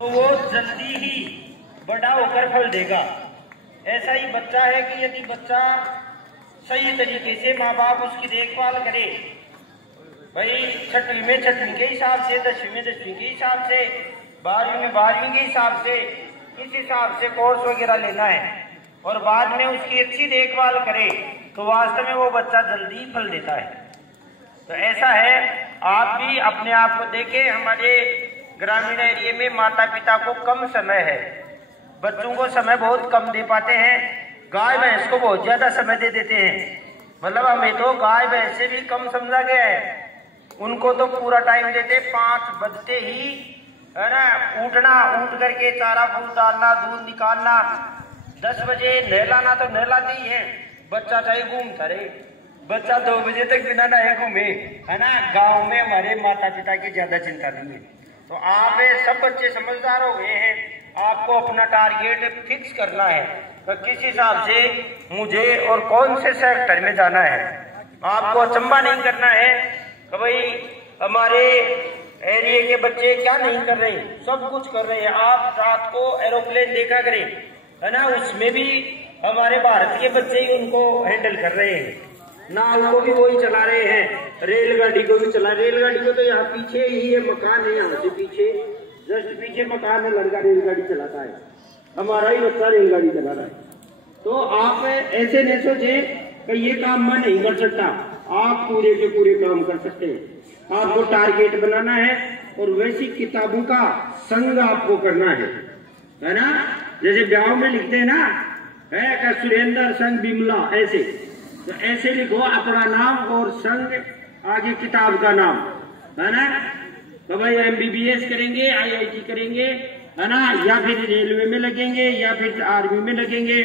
तो वो जल्दी ही बड़ा होकर फल देगा। ऐसा ही बच्चा है कि यदि बच्चा सही तरीके से माँ बाप उसकी देखभाल करे, भाई छठवीं में छठवीं के हिसाब से, 10वीं में 10वीं के हिसाब से, 12वीं में 12वीं के हिसाब से, इस हिसाब से कोर्स वगैरह लेना है और बाद में उसकी अच्छी देखभाल करे तो वास्तव में वो बच्चा जल्दी फल देता है। तो ऐसा है, आप भी अपने आप को देखें। हमारे ग्रामीण एरिया में माता पिता को कम समय है, बच्चों को समय बहुत कम दे पाते हैं, गाय भैंस को बहुत ज्यादा समय दे देते हैं। मतलब हमें तो गाय भैंस से भी कम समझा गया है, उनको तो पूरा टाइम देते। 5 बजते ही है ना उठना, उठ करके चारा फूल डालना, दूध निकालना, 10 बजे नहलाना तो नहलाते ही है। बच्चा चाहे घूमता रहे, बच्चा 2 बजे तक बिना नहाए घूमे, है ना। गाँव में हमारे माता पिता की ज्यादा चिंता नहीं है। तो आप सब बच्चे समझदार हो गए हैं, आपको अपना टारगेट फिक्स करना है तो किस हिसाब से मुझे और कौन से सेक्टर में जाना है। आपको अचंभा नहीं करना है कि भाई हमारे एरिया के बच्चे क्या नहीं कर रहे, सब कुछ कर रहे हैं। आप रात को एरोप्लेन देखा करें, है ना, उसमें भी हमारे भारत के बच्चे ही उनको हैंडल कर रहे हैं। नाव को भी वही चला रहे हैं, रेलगाड़ी को भी चला। रेलगाड़ी को तो यहाँ पीछे ही है, मकान है, यहाँ से पीछे जस्ट पीछे मकान है, लड़का रेलगाड़ी चलाता है, हमारा ही बच्चा रेलगाड़ी चला रहा है। तो आप ऐसे नहीं सोचे कि ये काम मैं नहीं कर सकता, आप पूरे के पूरे काम कर सकते हैं। आपको टारगेट बनाना है और वैसी किताबों का संग आपको करना है ना। जैसे गाँव में लिखते हैं ना, है का सुरेंद्र संग बिमला, ऐसे तो ऐसे लिखो अपना नाम और संग आगे किताब का नाम, है ना। तो भाई MBBS करेंगे, IIT करेंगे, है ना, या फिर रेलवे में लगेंगे, या फिर आर्मी में लगेंगे,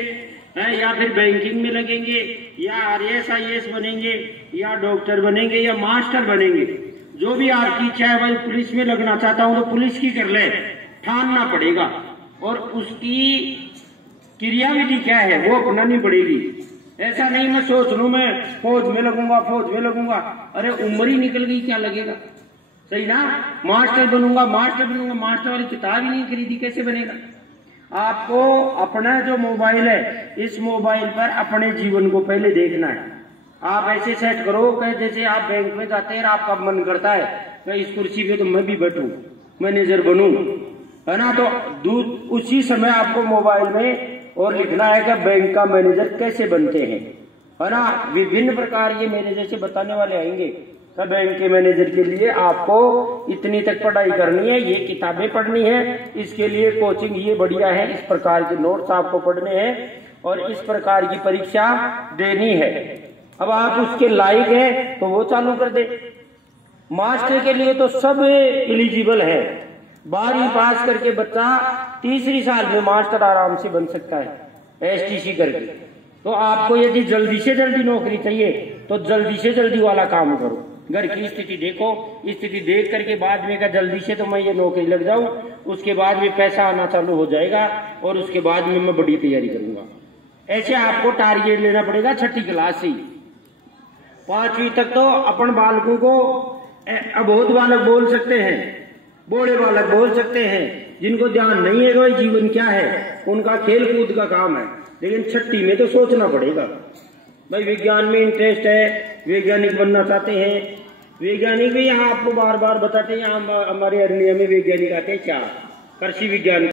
है, या फिर बैंकिंग में लगेंगे, या RS IAS बनेंगे, या डॉक्टर बनेंगे, या मास्टर बनेंगे। जो भी आपकी इच्छा है, भाई पुलिस में लगना चाहता हूँ तो पुलिस की कर ले, ठानना पड़ेगा और उसकी क्रियाविधि क्या है वो अपनानी पड़ेगी। ऐसा नहीं मैं सोच लूं मैं फौज में लगूंगा, फौज में लगूंगा, अरे उम्र ही निकल गई, क्या लगेगा, सही ना। मास्टर बनूंगा, मास्टर बनूंगा, मास्टर वाली किताब ही नहीं खरीदी, कैसे बनेगा। आपको अपना जो मोबाइल है, इस मोबाइल पर अपने जीवन को पहले देखना है। आप ऐसे सेट करो कि जैसे आप बैंक में जाते हैं, आपका मन करता है मैं इस कुर्सी पे तो मैं भी बैठूं, मैनेजर बनूं, है ना। तो उसी समय आपको मोबाइल में और लिखना है कि बैंक का मैनेजर कैसे बनते हैं, है ना। विभिन्न प्रकार ये मैनेजर से बताने वाले आएंगे कि बैंक के मैनेजर के लिए आपको इतनी तक पढ़ाई करनी है, ये किताबें पढ़नी है, इसके लिए कोचिंग ये बढ़िया है, इस प्रकार के नोट्स आपको पढ़ने हैं और इस प्रकार की परीक्षा देनी है। अब आप उसके लायक हैं तो वो चालू कर दे। मास्टर के लिए तो सब एलिजिबल है, 12वीं पास करके बच्चा 3री साल में मास्टर आराम से बन सकता है STC करके। तो आपको यदि जल्दी से जल्दी नौकरी चाहिए तो जल्दी से जल्दी वाला काम करो। घर की स्थिति देखो, स्थिति देख करके बाद में का जल्दी से तो मैं ये नौकरी लग जाऊं, उसके बाद में पैसा आना चालू हो जाएगा और उसके बाद में मैं बड़ी तैयारी करूंगा। ऐसे आपको टारगेट लेना पड़ेगा 6ठी क्लास से। 5वीं तक तो अपन बालकों को अबोध बालक बोल सकते हैं, बूढ़े बालक बोल सकते हैं, जिनको ध्यान नहीं है कि जीवन क्या है, उनका खेल कूद का काम है। लेकिन 6ठी में तो सोचना पड़ेगा, भाई विज्ञान में इंटरेस्ट है, वैज्ञानिक बनना चाहते हैं। वैज्ञानिक भी यहाँ आपको बार बार बताते हैं, यहाँ हमारे अरनिया में वैज्ञानिक आते हैं 4, कृषि विज्ञान।